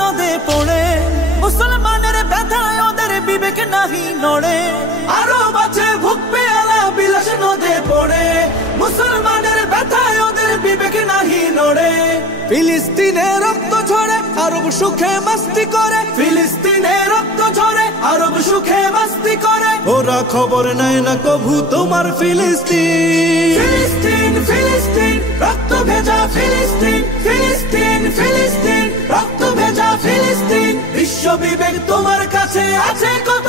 নদে পড়ে, মুসলমানের ব্যথায় ওদের বিবেক নাহি নড়ে। আরো বাঁচে ভুগ পেয়ালা বিলাস নদে পড়ে, মুসলমানের ব্যথায় ওদের বিবেক নাহি নড়ে। ফিলিস্তিনে রক্ত ঝরে আরব সুখে মাস্তি করে, ফিলিস্তিনে রক্ত ঝরে আরব সুখে মাস্তি করে। ওরা খবর নেয় না কভু তোমার ফিলিস্তিন। ফিলিস্তিন ফিলিস্তিন রক্ত ভেজা ফিলিস্তিন, ফিলিস্তিন ফিলিস্তিন রক্ত ভেজা ফিলিস্তিন। বিশ্ব বিবেক তোমার কাছে আছে কত